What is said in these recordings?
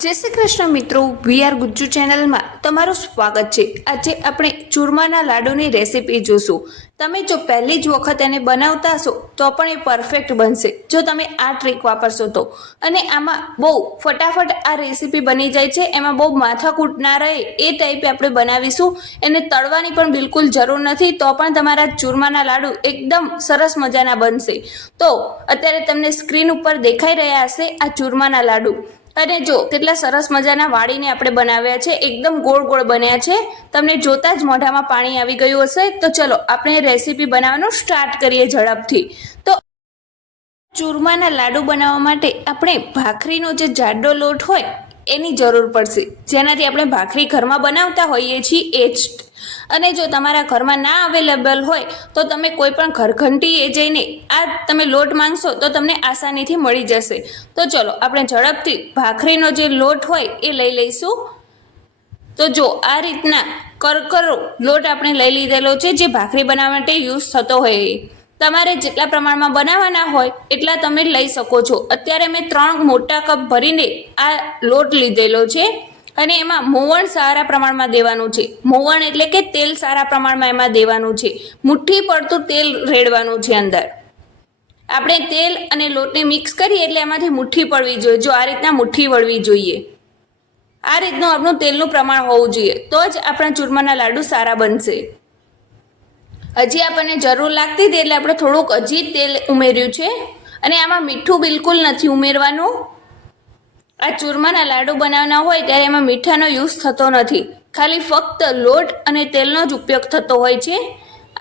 जय श्री कृष्ण मित्रों, VR Gujju channel में तमाરું स्वागत है। आज આપણે ચૂરમાના લાડુની રેસીપી જોશું। તમે જો પહેલી જ વખત એને બનાવતા હશો તો પણ એ પરફેક્ટ બનશે જો તમે આ ટ્રીક વાપરશો તો। અને આમાં બહુ ફટાફટ આ રેસીપી બની જાય છે, એમાં બહુ માથાકૂટ ના રહે એ ટાઈપે આપણે બનાવીશું। એને તળવાની પણ બિલકુલ જરૂર નથી, તો પણ તમારા ચૂરમાના લાડુ એકદમ સરસ મજાના બનશે। તો અત્યારે તમને સ્ક્રીન ઉપર દેખાઈ રહ્યા હશે આ ચૂરમાના લાડુ। અને જો કેટલા સરસ મજાના વાળીને આપણે બનાવ્યા છે, એકદમ ગોળ ગોળ બન્યા છે। તમને જોતા જ મોઢામાં પાણી આવી ગયું હશે। તો ચલો આપણે રેસીપી બનાવવાનું સ્ટાર્ટ કરીએ ઝડપથી। તો ચૂરમાના લાડુ બનાવવા માટે આપણે ભાખરીનો જે જાડો લોટ હોય એની જરૂર પડશે, જેનાથી આપણે ભાખરી ઘરમાં બનાવતા હોઈએ છીએ એ જ। અને જો તમારા ઘરમાં ના અવેલેબલ હોય તો તમે કોઈ પણ ઘરઘંટીએ જઈને આ તમે લોટ માંગશો તો તમને આસાનીથી મળી જશે। તો ચલો આપણે ઝડપથી ભાખરીનો જે લોટ હોય એ લઈ લઈશું। તો જો આ રીતના કરકરો લોટ આપણે લઈ લીધેલો છે, જે ભાખરી બનાવવા માટે યુઝ થતો હોય એ। તમારે જેટલા પ્રમાણમાં બનાવવાના હોય એટલા તમે લઈ શકો છો। અત્યારે મેં 3 મોટા કપ ભરીને આ લોટ લીધેલો છે અને એમાં મોવણ સારા પ્રમાણમાં દેવાનું છે। મોવણ એટલે કે તેલ સારા પ્રમાણમાં એમાં દેવાનું છે, મુઠ્ઠી પડતું તેલ રેડવાનું છે અંદર। આપણે તેલ અને લોટને મિક્સ કરીએ એટલે એમાંથી મુઠ્ઠી પડવી જોઈએ, જો આ રીતના મુઠ્ઠી વળવી જોઈએ। આ રીતનું આપણું તેલનું પ્રમાણ હોવું જોઈએ, તો જ આપણા ચૂરમાના લાડુ સારા બનશે। હજી આપણને જરૂર લાગતી હતી એટલે આપણે થોડુંક હજી તેલ ઉમેર્યું છે અને આમાં મીઠું બિલકુલ નથી ઉમેરવાનું। આ ચૂરમાના લાડુ બનાવવાના હોય ત્યારે એમાં મીઠાનો યુઝ થતો નથી, ખાલી ફક્ત લોટ અને તેલનો જ ઉપયોગ થતો હોય છે।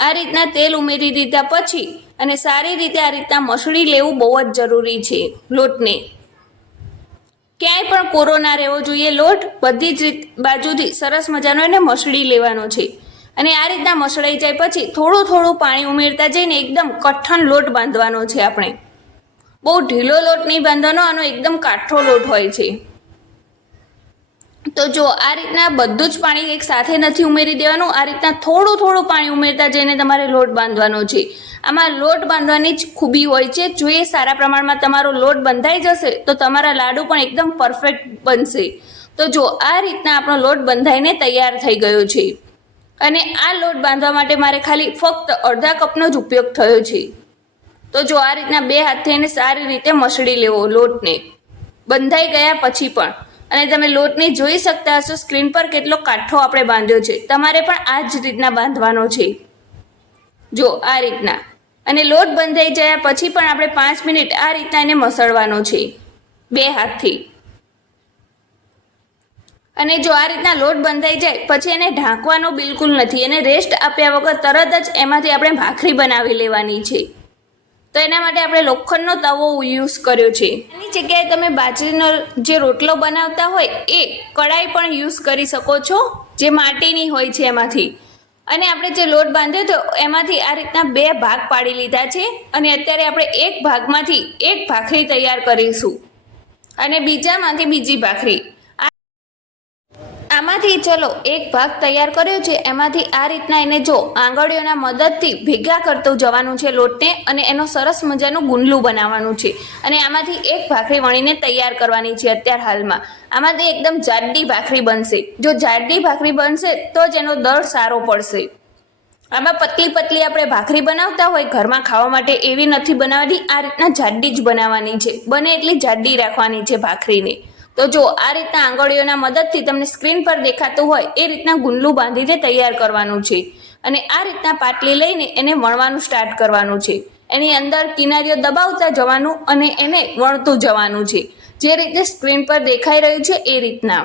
આ રીતના તેલ ઉમેરી દીધા પછી અને સારી રીતે આ રીતના મસળી લેવું બહુ જ જરૂરી છે લોટને। ક્યાંય પણ કોરો ના રહેવો જોઈએ લોટ, બધી જ બાજુથી સરસ મજાનો એને મસળી લેવાનો છે। અને આ રીતના મસળાઈ જાય પછી થોડું થોડું પાણી ઉમેરતા જઈને એકદમ કઠણ લોટ બાંધવાનો છે આપણે। બહુ ઢીલો લોટ નહીં બાંધવાનો, આનો એકદમ કાઠો લોટ હોય છે। તો જો આ રીતના બધું જ પાણી એક સાથે નથી ઉમેરી દેવાનું, આ રીતના થોડું થોડું પાણી ઉમેરતા જઈને તમારે લોટ બાંધવાનો છે। આમાં લોટ બાંધવાની જ ખૂબી હોય છે, જો એ સારા પ્રમાણમાં તમારો લોટ બંધાઈ જશે તો તમારા લાડુ પણ એકદમ પરફેક્ટ બનશે। તો જો આ રીતના આપણો લોટ બંધાઈને તૈયાર થઈ ગયો છે અને આ લોટ બાંધવા માટે મારે ખાલી ફક્ત અડધા કપનો જ ઉપયોગ થયો છે। તો જો આ રીતના 2 હાથથી એને સારી રીતે મસળી લેવો લોટને, બંધાઈ ગયા પછી પણ। અને તમે લોટને જોઈ શકતા હશો સ્ક્રીન પર કેટલો કાઠો આપણે બાંધ્યો છે, તમારે પણ આ જ રીતના બાંધવાનો છે, જો આ રીતના। અને લોટ બંધાઈ ગયા પછી પણ આપણે 5 મિનિટ આ રીતના એને મસળવાનો છે 2 હાથથી। અને જો આ રીતના લોટ બંધાઈ જાય પછી એને ઢાંકવાનો બિલકુલ નથી, એને રેસ્ટ આપ્યા વગર તરત જ એમાંથી આપણે ભાખરી બનાવી લેવાની છે। તો એના માટે આપણે લોખંડનો તવો યુઝ કર્યો છે। એની જગ્યાએ તમે બાજરીનો જે રોટલો બનાવતા હોય એ કડાઈ પણ યુઝ કરી શકો છો, જે માટીની હોય છે એમાંથી। અને આપણે જે લોટ બાંધ્યો તો એમાંથી આ રીતના 2 ભાગ પાડી લીધા છે અને અત્યારે આપણે એક ભાગમાંથી એક ભાખરી તૈયાર કરીશું અને બીજામાંથી બીજી ભાખરી। આમાંથી ચલો એક ભાગ તૈયાર કર્યો છે, એમાંથી આ રીતના એને જો આંગળીઓના મદદથી ભેગા કરતું જવાનું છે લોટને અને એનો સરસ મજાનું ગુંડલું બનાવવાનું છે। અને આમાંથી એક ભાખરી વણીને તૈયાર કરવાની છે અત્યાર હાલમાં। આમાંથી એકદમ જાડી ભાખરી બનશે, જો જાડી ભાખરી બનશે તો જ એનો દળ સારો પડશે। આમાં પતલી પતલી આપણે ભાખરી બનાવતા હોય ઘરમાં ખાવા માટે એવી નથી બનાવવાની, આ રીતના જાડી જ બનાવવાની છે, બને એટલી જાડી રાખવાની છે ભાખરીને। તો જો આ રીતના આંગળીઓના મદદથી તમને સ્ક્રીન પર દેખાતું હોય એ રીતના ગુંડલું બાંધીને તૈયાર કરવાનું છે અને આ રીતના પાટલી લઈને એને વણવાનું સ્ટાર્ટ કરવાનું છે। એની અંદર કિનારીઓ દબાવતા જવાનું અને એને વણતું જવાનું છે, જે રીતે સ્ક્રીન પર દેખાઈ રહ્યું છે એ રીતના।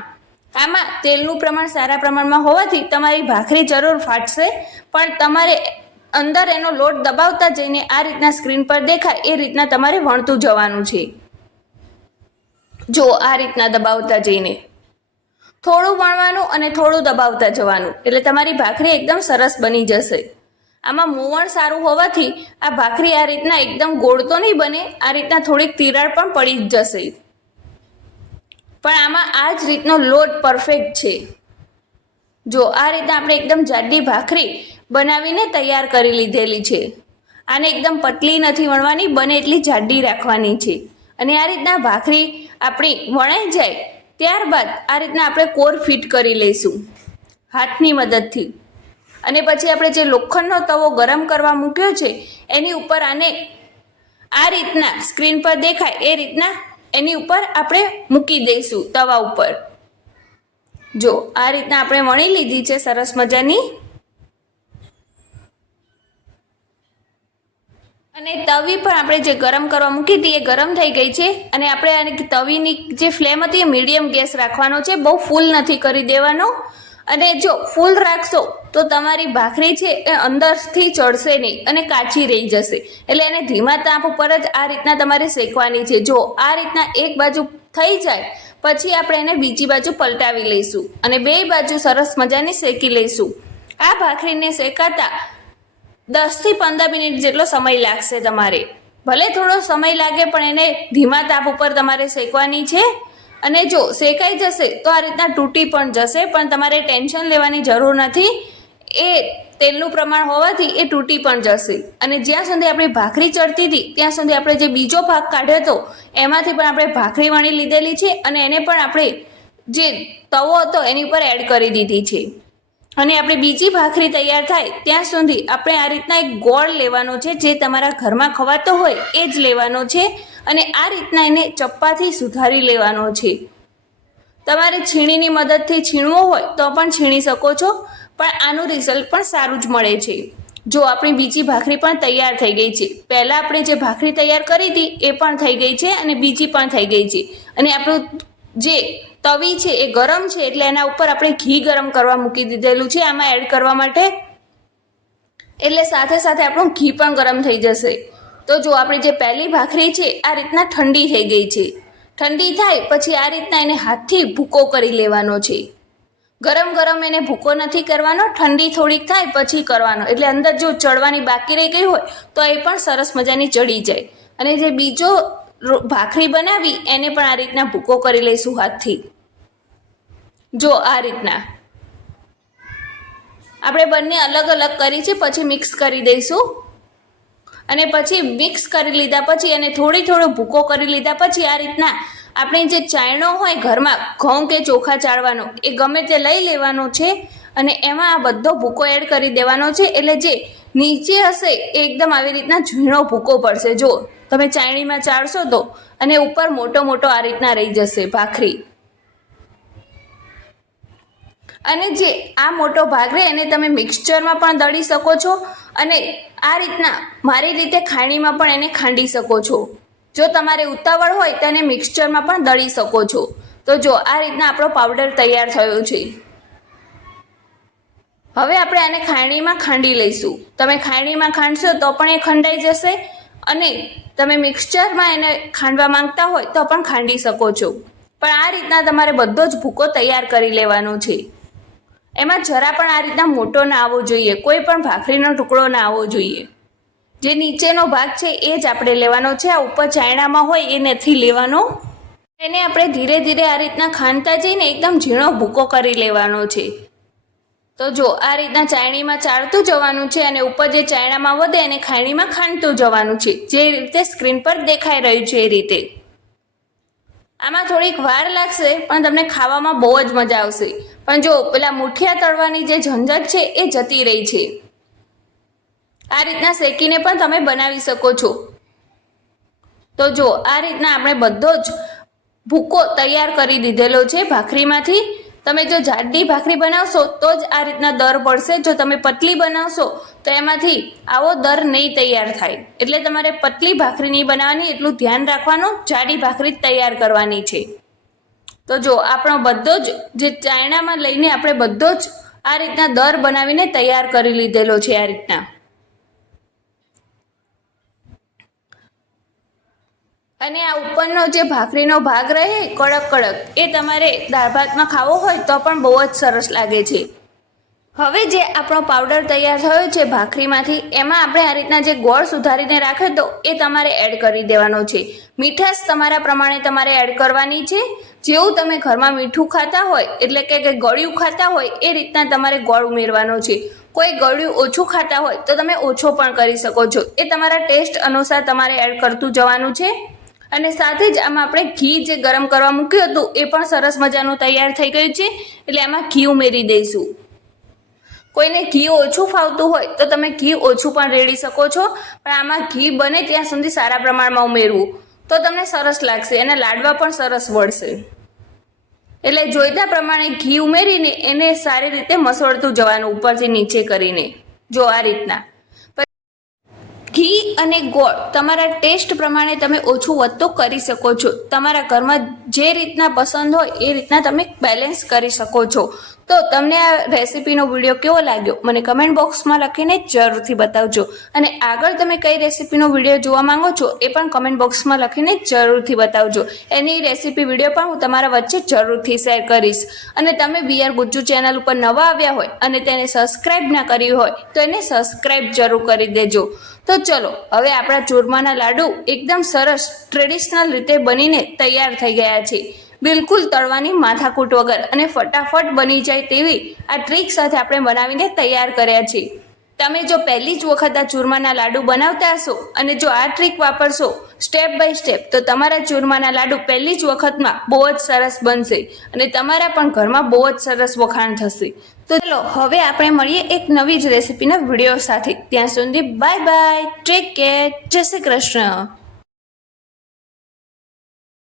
આમાં તેલનું પ્રમાણ સારા પ્રમાણમાં હોવાથી તમારી ભાખરી જરૂર ફાટશે, પણ તમારે અંદર એનો લોટ દબાવતા જઈને આ રીતના સ્ક્રીન પર દેખાય એ રીતના તમારે વણતું જવાનું છે। જો આ રીતના દબાવતા જઈને થોડું વણવાનું અને થોડું દબાવતા જવાનું, એટલે તમારી ભાખરી એકદમ સરસ બની જશે। આમાં મોવણ સારું હોવાથી આ ભાખરી આ રીતના એકદમ ગોળ તો નહીં બને, આ રીતના થોડીક તિરાડ પણ પડી જ જશે, પણ આમાં આ જ રીતનો લોટ પરફેક્ટ છે। જો આ રીતના આપણે એકદમ જાડી ભાખરી બનાવીને તૈયાર કરી લીધેલી છે। આને એકદમ પતલી નથી વણવાની, બને એટલી જાડી રાખવાની છે। અને આ રીતના ભાખરી આપણી વણાઈ જાય ત્યારબાદ આ રીતના આપણે કોર ફિટ કરી લઈશું હાથની મદદથી. અને પછી આપણે જે લોખંડનો તવો ગરમ કરવા મૂક્યો છે એની ઉપર આને આ રીતના સ્ક્રીન પર દેખાય એ રીતના એની ઉપર આપણે મૂકી દઈશું તવા ઉપર. જો આ રીતના આપણે વણી લીધી છે સરસ મજાની. અને તવી પણ આપણે જે ગરમ કરવા મૂકી હતી એ ગરમ થઈ ગઈ છે. અને આપણે આની તવીની જે ફ્લેમ હતી એ મીડિયમ ગેસ રાખવાનો છે, બહુ ફૂલ નથી કરી દેવાનો. અને જો ફૂલ રાખશો તો તમારી ભાખરી છે એ અંદરથી ચડશે નહીં અને કાચી રહી જશે. એટલે એને ધીમા તાપ ઉપર જ આ રીતના તમારે શેકવાની છે. જો આ રીતના એક બાજુ થઈ જાય પછી આપણે એને બીજી બાજુ પલટાવી લઈશું અને બે બાજુ સરસ મજાની શેકી લઈશું. આ ભાખરીને શેકાતા 10 થી 15 મિનિટ જેટલો સમય લાગશે તમારે. ભલે થોડો સમય લાગે પણ એને ધીમા તાપ ઉપર તમારે શેકવાની છે. અને જો શેકાઈ જશે તો આ રીતના તૂટી પણ જશે, પણ તમારે ટેન્શન લેવાની જરૂર નથી. એ તેલનું પ્રમાણ હોવાથી એ તૂટી પણ જશે. અને જ્યાં સુધી આપણી ભાખરી ચડતી હતી ત્યાં સુધી આપણે જે બીજો ભાગ કાઢ્યો હતો એમાંથી પણ આપણે ભાખરી વણી લીધેલી છે અને એને પણ આપણે જે તવો હતો એની ઉપર એડ કરી દીધી છે. અને આપણે બીજી ભાખરી તૈયાર થાય ત્યાં સુધી આપણે આ રીતના એક ગોળ લેવાનો છે, જે તમારા ઘરમાં ખવાતો હોય એ જ લેવાનો છે. અને આ રીતના એને ચપ્પાથી સુધારી લેવાનો છે. તમારે છીણીની મદદથી છીણવું હોય તો પણ છીણી શકો છો, પણ આનું રિઝલ્ટ પણ સારું જ મળે છે. જો આપણી બીજી ભાખરી પણ તૈયાર થઈ ગઈ છે. પહેલાં આપણે જે ભાખરી તૈયાર કરી હતી એ પણ થઈ ગઈ છે અને બીજી પણ થઈ ગઈ છે. અને આપણું જે તવી છે એ ગરમ છે એટલે એના ઉપર આપણે ઘી ગરમ કરવા મૂકી દીધેલું છે આમાં એડ કરવા માટે. એટલે સાથે સાથે આપણું ઘી પણ ગરમ થઈ જશે. તો જો આપણી જે પહેલી ભાખરી છે આ રીતના ઠંડી થઈ ગઈ છે. ઠંડી થાય પછી આ રીતના એને હાથથી ભૂકો કરી લેવાનો છે. ગરમ ગરમ એને ભૂકો નથી કરવાનો, ઠંડી થોડીક થાય પછી કરવાનો. એટલે અંદર જો ચડવાની બાકી રહી ગઈ હોય તો એ પણ સરસ મજાની ચડી જાય. અને જે બીજો ભાખરી બનાવી એને પણ આ રીતના ભૂકો કરી લઈશું હાથથી. જો આ રીતના આપણે બંને અલગ અલગ કરી છે, પછી મિક્સ કરી દઈશું. અને પછી મિક્સ કરી લીધા પછી અને થોડો ભૂકો કરી લીધા પછી આ રીતના આપણે જે ચાયણો હોય ઘરમાં ઘઉં કે ચોખા ચાળવાનો એ ગમે તે લઈ લેવાનો છે અને એમાં આ બધો ભૂકો એડ કરી દેવાનો છે. એટલે જે નીચે હશે એ એકદમ આવી રીતના ઝીણો ભૂકો પડશે. જો તમે ચાયણીમાં ચાળશો તો અને ઉપર મોટો મોટો આ રીતના રહી જશે ભાખરી. અને જે આ મોટો ભાગ રહે એને તમે મિક્સચરમાં પણ દળી શકો છો અને આ રીતના મારી રીતે ખાણીમાં પણ એને ખાંડી શકો છો. જો તમારે ઉતાવળ હોય તો એને મિક્સચરમાં પણ દળી શકો છો. તો જો આ રીતના આપણો પાવડર તૈયાર થયો છે. હવે આપણે આને ખાણીમાં ખાંડી લઈશું. તમે ખાણીમાં ખાંડશો તો પણ એ ખંડાઈ જશે અને તમે મિક્સચરમાં એને ખાંડવા માંગતા હોય તો પણ ખાંડી શકો છો. પણ આ રીતના તમારે બધો જ ભૂકો તૈયાર કરી લેવાનો છે. એમાં જરા પણ આ રીતના મોટો ના આવવો જોઈએ, કોઈ પણ ભાખરીનો ટુકડો ના આવવો જોઈએ. જે નીચેનો ભાગ છે એ જ આપણે લેવાનો છે. આ ઉપર ચાયણામાં હોય એ નથી લેવાનો. એને આપણે ધીરે ધીરે આ રીતના ખાંડતા જઈને એકદમ ઝીણો ભૂકો કરી લેવાનો છે. તો જો આ રીતના ચાયણીમાં ચાળતું જવાનું છે અને ઉપર જે ચાયણામાં વધે એને ખાણીમાં ખાંડતું જવાનું છે, જે રીતે સ્ક્રીન પર દેખાઈ રહ્યું છે એ રીતે. આમાં થોડીક વાર લાગશે પણ તમને ખાવામાં બહુ જ મજા આવશે. પણ જો પેલા મુઠિયા તળવાની જે ઝંઝટ છે એ જતી રહી છે. આ રીતના શેકીને પણ તમે બનાવી શકો છો. તો જો આ રીતના આપણે બધો જ ભૂકો તૈયાર કરી દીધેલો છે ભાખરીમાંથી. તમે જો જાડી ભાખરી બનાવશો તો જ આ રીતના દર પડશે. જો તમે પતલી બનાવશો તો એમાંથી આવો દર નહીં તૈયાર થાય. એટલે તમારે પતલી ભાખરી નહીં બનાવવાની, એટલું ધ્યાન રાખવાનું. જાડી ભાખરી જ તૈયાર કરવાની છે. તો જો આપણો બધો જ જે ચાયણામાં લઈને આપણે બધો જ આ રીતના દર બનાવીને તૈયાર કરી લીધેલો છે આ રીતના. અને આ ઉપરનો જે ભાખરીનો ભાગ રહે કડક કડક એ તમારે દાળ ભાતમાં ખાવો હોય તો પણ બહુ જ સરસ લાગે છે. હવે જે આપણો પાવડર તૈયાર થયો છે ભાખરીમાંથી એમાં આપણે આ રીતના જે ગોળ સુધારીને રાખ્યો તો એ તમારે એડ કરી દેવાનો છે. મીઠાશ તમારા પ્રમાણે તમારે એડ કરવાની છે. જેવું તમે ઘરમાં મીઠું ખાતા હોય એટલે કે ગળ્યું ખાતા હોય એ રીતના તમારે ગોળ ઉમેરવાનો છે. કોઈ ગળ્યું ઓછું ખાતા હોય તો તમે ઓછો પણ કરી શકો છો. એ તમારા ટેસ્ટ અનુસાર તમારે એડ કરતું જવાનું છે. અને સાથે જ આમાં આપણે ઘી જે ગરમ કરવા મૂક્યું હતું એ પણ સરસ મજાનું તૈયાર થઈ ગયું છે, એટલે આમાં ઘી ઉમેરી દઈશું. કોઈને ઘી ઓછું ફાવતું હોય તો તમે ઘી ઓછું પણ રેડી શકો છો, પણ આમાં ઘી બને ત્યાં સુધી સારા પ્રમાણમાં ઉમેરવું તો તમને સરસ લાગશે અને લાડવા પણ સરસ વળશે. એટલે જોઈતા પ્રમાણે ઘી ઉમેરીને એને સારી રીતે મસળતું જવાનું ઉપરથી નીચે કરીને, જો આ રીતના. ઘી અને ગોળ તમારા ટેસ્ટ પ્રમાણે તમે ઓછું વધતું કરી શકો છો. તમારા ઘરમાં જે રીતના પસંદ હોય એ રીતના તમે બેલેન્સ કરી શકો છો. તો તમને આ રેસીપીનો વિડીયો કેવો લાગ્યો મને કમેન્ટ બોક્સમાં લખીને જરૂરથી બતાવજો. અને આગળ તમે કઈ રેસીપીનો વિડીયો જોવા માંગો છો એ પણ કમેન્ટ બોક્સમાં લખીને જરૂરથી બતાવજો. એની રેસીપી વિડીયો પણ હું તમારા વચ્ચે જરૂરથી શેર કરીશ. અને તમે VR ગુજ્જુ ચેનલ ઉપર નવા આવ્યા હોય અને તેને સબસ્ક્રાઈબ ના કર્યું હોય તો એને સબસ્ક્રાઈબ જરૂર કરી દેજો. તો ચલો હવે આપણા ચૂરમાના લાડુ એકદમ સરસ ટ્રેડિશનલ રીતે બનીને તૈયાર થઈ ગયા છે. બિલકુલ તળવાની માથાકૂટ વગર અને ફટાફટ બની જાય તેવી આ ટ્રીક સાથે આપણે બનાવીને તૈયાર કર્યા છે. તમે જો પહેલી જ વખત આ ચૂરમાના લાડુ બનાવતા હશો અને જો આ ટ્રીક વાપરશો સ્ટેપ બાય સ્ટેપ તો તમારા ચૂરમાના લાડુ પહેલી જ વખતમાં બહુ જ સરસ બનશે અને તમારા પણ ઘરમાં બહુ જ સરસ વખાણ થશે. તો ચલો હવે આપણે મળીએ એક નવી જ રેસીપીના વિડીયો સાથે. ત્યાં સુધી બાય બાય, ટેક કેર, જય શ્રી કૃષ્ણ.